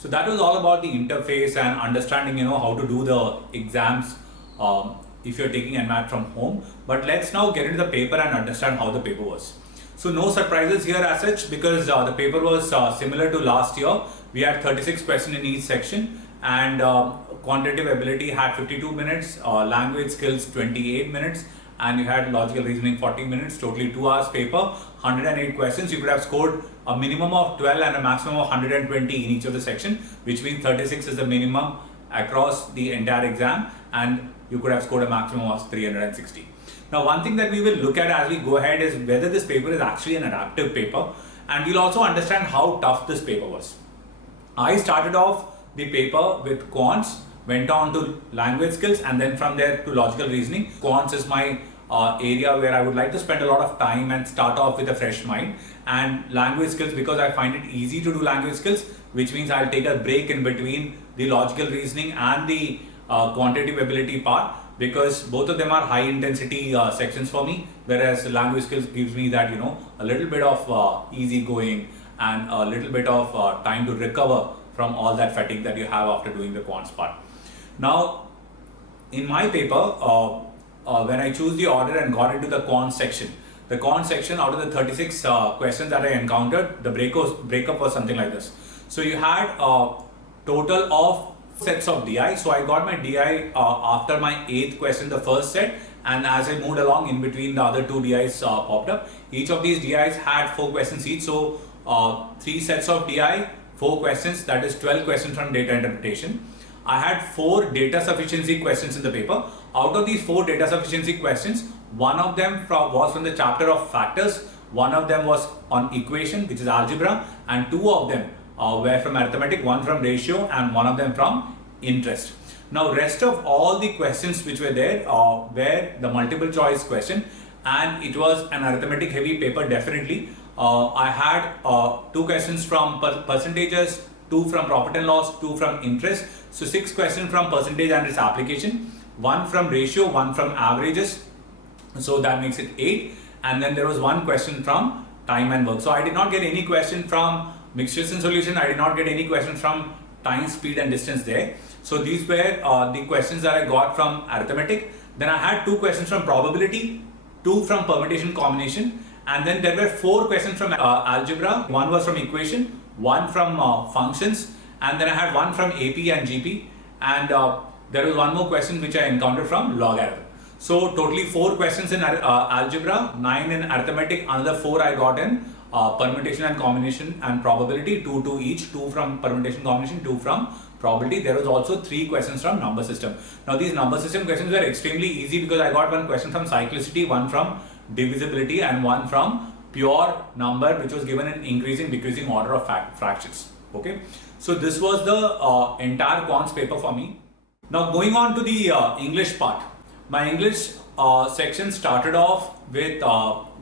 So that was all about the interface and understanding, how to do the exams if you're taking NMAT from home. But let's now get into the paper and understand how the paper was. So no surprises here as such, because the paper was similar to last year. We had 36 questions in each section, and quantitative ability had 52 minutes, language skills 28 minutes, and you had logical reasoning 40 minutes, totally 2 hours paper, 108 questions. You could have scored a minimum of 12 and a maximum of 120 in each of the section, which means 36 is the minimum across the entire exam, and you could have scored a maximum of 360. Now, one thing that we will look at as we go ahead is whether this paper is actually an adaptive paper, and we'll also understand how tough this paper was. I started off the paper with Quants, went on to language skills, and then from there to logical reasoning. Quants is my area where I would like to spend a lot of time and start off with a fresh mind, and language skills because I find it easy to do language skills, which means I'll take a break in between the logical reasoning and the quantitative ability part, because both of them are high intensity sections for me, whereas language skills gives me that, a little bit of easy going and a little bit of time to recover from all that fatigue that you have after doing the quants part. Now, in my paper, when I choose the order and got into the quant section, out of the 36 questions that I encountered, the breakup was something like this. So you had a total of sets of DI. So I got my DI after my 8th question, the first set, and as I moved along in between, the other 2 DIs popped up. Each of these DIs had 4 questions each. So 3 sets of DI, 4 questions, that is 12 questions from data interpretation. I had 4 data sufficiency questions in the paper. Out of these 4 data sufficiency questions, one of them was from the chapter of factors, one of them was on equation, which is algebra, and 2 of them were from arithmetic, one from ratio and one of them from interest. Now, rest of all the questions which were there were the multiple choice question, and it was an arithmetic heavy paper definitely. I had 2 questions from percentages, 2 from profit and loss, 2 from interest. So 6 questions from percentage and its application, 1 from ratio, 1 from averages. So that makes it 8. And then there was 1 question from time and work. So I did not get any question from mixtures and solution. I did not get any question from time, speed and distance there. So these were the questions that I got from arithmetic. Then I had 2 questions from probability, 2 from permutation combination, and then there were 4 questions from algebra. 1 was from equation, 1 from functions, and then I had 1 from AP and GP, and there was 1 more question which I encountered from logarithm. So totally 4 questions in algebra, 9 in arithmetic, another 4 I got in permutation and combination and probability, 2 each, 2 from permutation combination, 2 from probability. There was also 3 questions from number system. Now these number system questions were extremely easy because I got 1 question from cyclicity, 1 from divisibility and 1 from pure number, which was given in increasing decreasing order of fractions. Okay, so this was the entire quants paper for me. Now going on to the English part. My English section started off with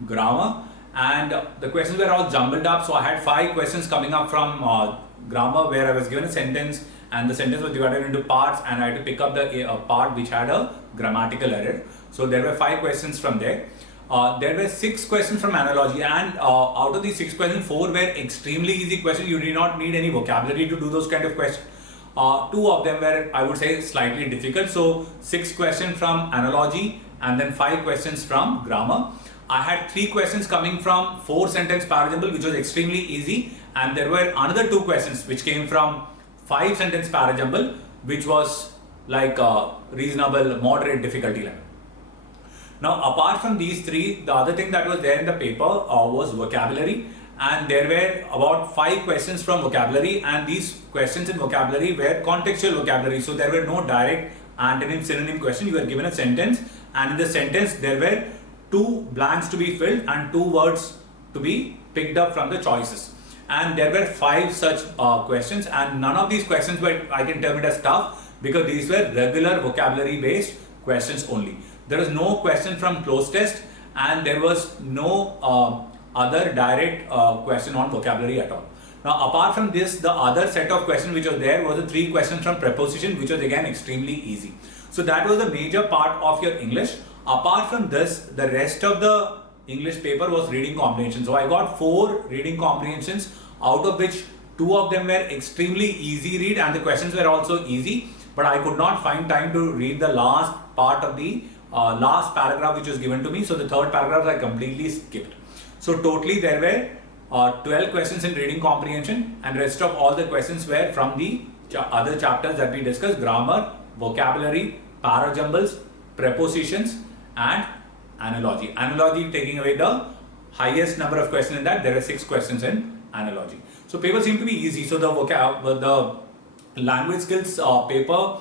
grammar, and the questions were all jumbled up. So I had 5 questions coming up from grammar, where I was given a sentence and the sentence was divided into parts, and I had to pick up the part which had a grammatical error. So there were 5 questions from there. There were 6 questions from analogy, and out of these 6 questions, 4 were extremely easy questions. You did not need any vocabulary to do those kind of questions. 2 of them were, I would say, slightly difficult. So 6 questions from analogy and then 5 questions from grammar. I had 3 questions coming from 4-sentence parajumble, which was extremely easy, and there were another 2 questions which came from 5-sentence parajumble, which was like a reasonable, moderate difficulty level. Now, apart from these 3, the other thing that was there in the paper was vocabulary, and there were about 5 questions from vocabulary, and these questions in vocabulary were contextual vocabulary. So there were no direct antonym synonym question. You were given a sentence, and in the sentence there were 2 blanks to be filled and 2 words to be picked up from the choices. And there were 5 such questions, and none of these questions were, I can term it as tough, because these were regular vocabulary based questions only. There was no question from closed test, and there was no other direct question on vocabulary at all. Now, apart from this, the other set of questions which was there was the 3 questions from preposition, which was again extremely easy. So that was the major part of your English. Apart from this, the rest of the English paper was reading comprehension. So I got 4 reading comprehensions, out of which Two of them were extremely easy read and the questions were also easy, but I could not find time to read the last part of the last paragraph which was given to me. So the third paragraph I completely skipped. So totally there were 12 questions in reading comprehension, and rest of all the questions were from the other chapters that we discussed: grammar, vocabulary, parajumbles, prepositions and analogy. Analogy taking away the highest number of questions in that. There are 6 questions in analogy. So paper seemed to be easy. So the language skills paper,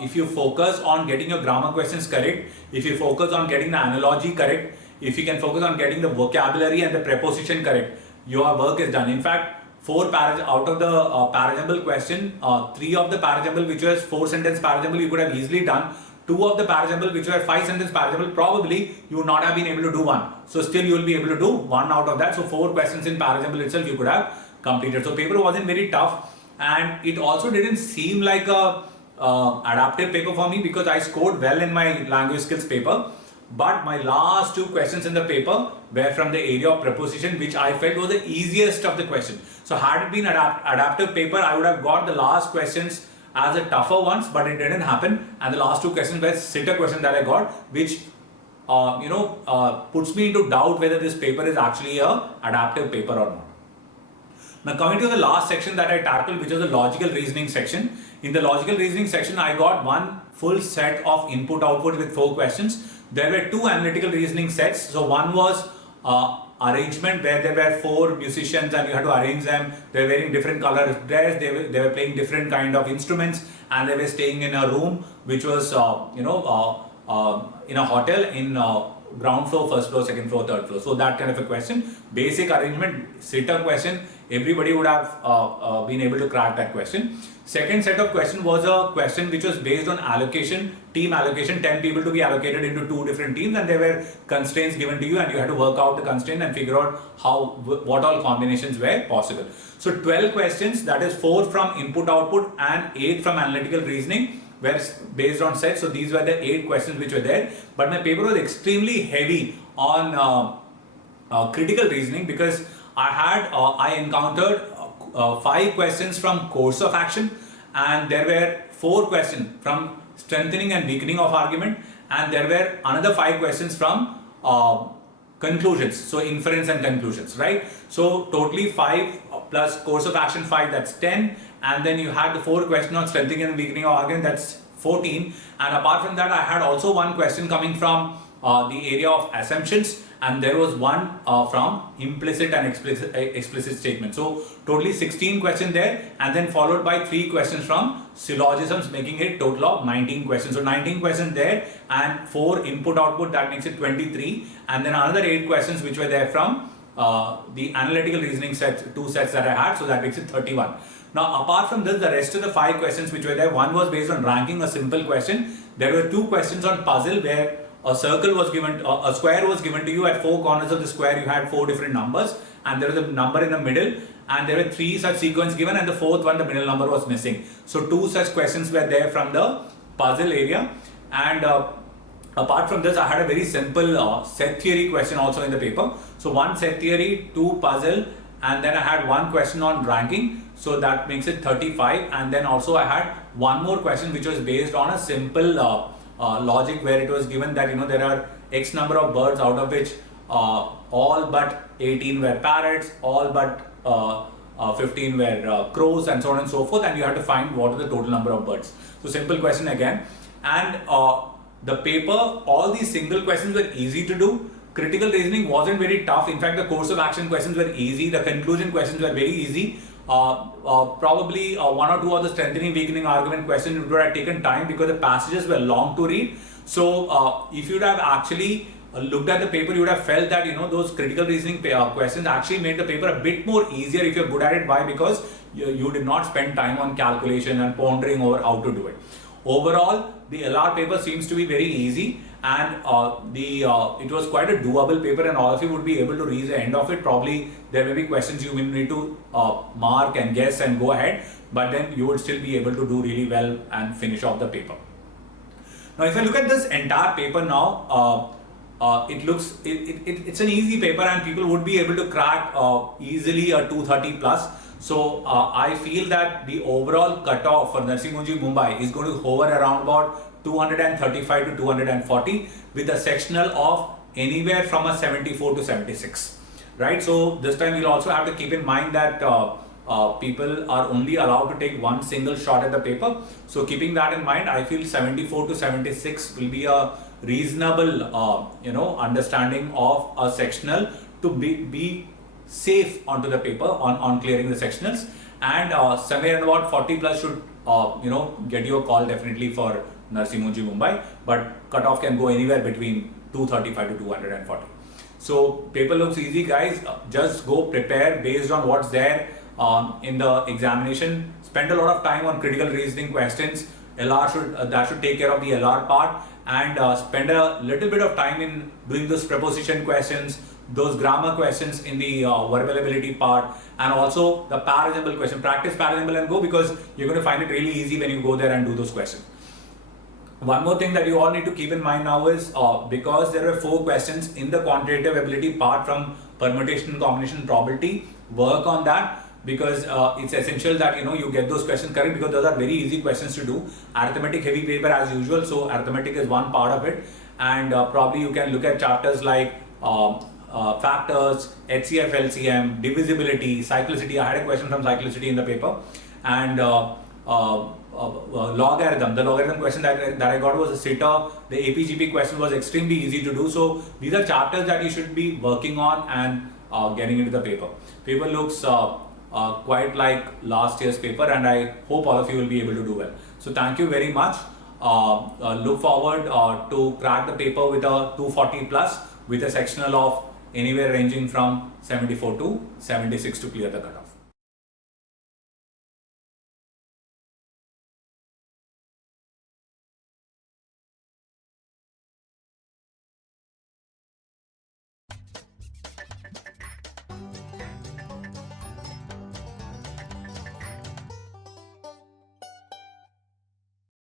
if you focus on getting your grammar questions correct, if you focus on getting the analogy correct, if you can focus on getting the vocabulary and the preposition correct, your work is done. In fact, out of the parajumble question, 3 of the parajumble which was 4-sentence parajumble you could have easily done. 2 of the parajumble which were 5-sentence parajumble, probably you would not have been able to do one. So still you will be able to do 1 out of that. So 4 questions in parajumble itself you could have completed. So paper wasn't very tough, and it also didn't seem like a adaptive paper for me because I scored well in my language skills paper. But my last 2 questions in the paper were from the area of preposition, which I felt was the easiest of the question. So had it been adaptive paper, I would have got the last questions as the tougher ones, but it didn't happen. And the last 2 questions were sitter question that I got, which puts me into doubt whether this paper is actually a adaptive paper or not. Now coming to the last section that I tackled, which is the logical reasoning section. In the logical reasoning section, I got one full set of input-output with 4 questions. There were 2 analytical reasoning sets. So one was arrangement, where there were 4 musicians and you had to arrange them. They were wearing different color dress. They were playing different kind of instruments, and they were staying in a room which was in a hotel in ground floor, first floor, second floor, third floor. So that kind of a question, basic arrangement, sitter question. Everybody would have been able to crack that question. Second set of question was a question which was based on allocation, team allocation, 10 people to be allocated into 2 different teams, and there were constraints given to you and you had to work out the constraint and figure out what all combinations were possible. So 12 questions, that is 4 from input output and 8 from analytical reasoning, were based on sets. So these were the 8 questions which were there. But my paper was extremely heavy on critical reasoning because I encountered 5 questions from course of action, and there were 4 questions from strengthening and weakening of argument, and there were another 5 questions from conclusions, so inference and conclusions, right? So totally 5 plus course of action 5, that's 10, and then you had the 4 questions on strengthening and weakening of argument, that's 14. And apart from that, I had also 1 question coming from the area of assumptions, and there was 1 from implicit and explicit statement. So totally 16 questions there, and then followed by 3 questions from syllogisms, making it total of 19 questions. So 19 questions there and 4 input output, that makes it 23, and then another 8 questions which were there from the analytical reasoning set, 2 sets that I had, so that makes it 31. Now apart from this, the rest of the 5 questions which were there, 1 was based on ranking, a simple question. There were 2 questions on puzzle where a circle was given, a square was given to you. At 4 corners of the square you had 4 different numbers, and there was a number in the middle, and there were 3 such sequences given, and the 4th one, the middle number, was missing. So 2 such questions were there from the puzzle area. And apart from this, I had a very simple set theory question also in the paper. So 1 set theory, 2 puzzle, and then I had 1 question on ranking, so that makes it 35. And then also I had 1 more question which was based on a simple logic, where it was given that there are X number of birds, out of which all but 18 were parrots, all but 15 were crows, and so on and so forth, and you have to find what is the total number of birds. So simple question again. And the paper, all these single questions were easy to do. Critical reasoning wasn't very tough. In fact, the course of action questions were easy. The conclusion questions were very easy. Probably 1 or 2 of the strengthening weakening argument questions would have taken time because the passages were long to read. So if you would have actually looked at the paper, you would have felt that those critical reasoning questions actually made the paper a bit more easier if you're good at it. Why? Because you did not spend time on calculation and pondering over how to do it. Overall, the LR paper seems to be very easy, and it was quite a doable paper, and all of you would be able to reach the end of it. Probably there may be questions you will need to mark and guess and go ahead, but then you would still be able to do really well and finish off the paper. Now if I look at this entire paper now, it's an easy paper and people would be able to crack easily a 230 plus. So I feel that the overall cutoff for Nursing Mumbai is going to hover around about 235 to 240 with a sectional of anywhere from a 74 to 76, right? So this time we'll also have to keep in mind that people are only allowed to take one single shot at the paper. So keeping that in mind, I feel 74 to 76 will be a reasonable understanding of a sectional to be safe onto the paper on clearing the sectionals, and somewhere around about 40 plus should get you a call definitely for Nursing Mumbai, but cutoff can go anywhere between 235 to 240. So paper looks easy, guys. Just go prepare based on what's there in the examination. Spend a lot of time on critical reasoning questions. LR should take care of the LR part, and spend a little bit of time in doing those preposition questions, those grammar questions in the verbal ability part, and also the parasembl question. Practice parasembl and go, because you're going to find it really easy when you go there and do those questions. One more thing that you all need to keep in mind now is because there are 4 questions in the quantitative ability part from permutation, combination, probability, work on that, because it's essential that you get those questions correct, because those are very easy questions to do. Arithmetic heavy paper as usual, so arithmetic is one part of it, and probably you can look at chapters like factors, HCF, LCM, divisibility, cyclicity. I had a question from cyclicity in the paper, and logarithm. The logarithm question that I got was a sitter. The APGP question was extremely easy to do. So these are chapters that you should be working on and getting into the paper. Paper looks quite like last year's paper, and I hope all of you will be able to do well. So thank you very much. Look forward to crack the paper with a 240 plus with a sectional of anywhere ranging from 74 to 76 to clear the cutoff.